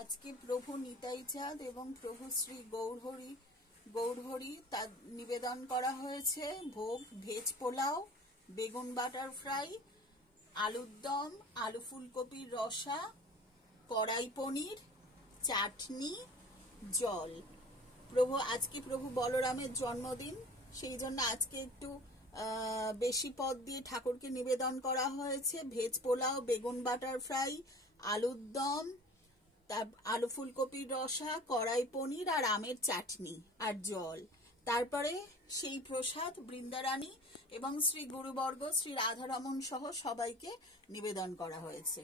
আজকে প্রভু নিতাই চাঁদ এবং প্রভু শ্রী গৌরহরি তার নিবেদন করা হয়েছে ভোগ ভেজ পোলাও, বেগুন বাটার ফ্রাই, আলুর দম, আলু ফুলকপির রসা, কড়াই পনির, চাটনি, জল। আজকে প্রভু বলরামের জন্মদিন, সেই জন্য আজকে একটু বেশি পদ দিয়ে ঠাকুরকে নিবেদন করা হয়েছে। ভেজ পোলাও, বেগুন বাটার ফ্রাই, আলুর দম, আলু ফুলকপির রসা, কড়াই পনির আর আমের চাটনি আর জল। তারপরে সেই প্রসাদ বৃন্দারানী এবং শ্রী গুরুবর্গ, শ্রী রাধারমন সহ সবাইকে নিবেদন করা হয়েছে।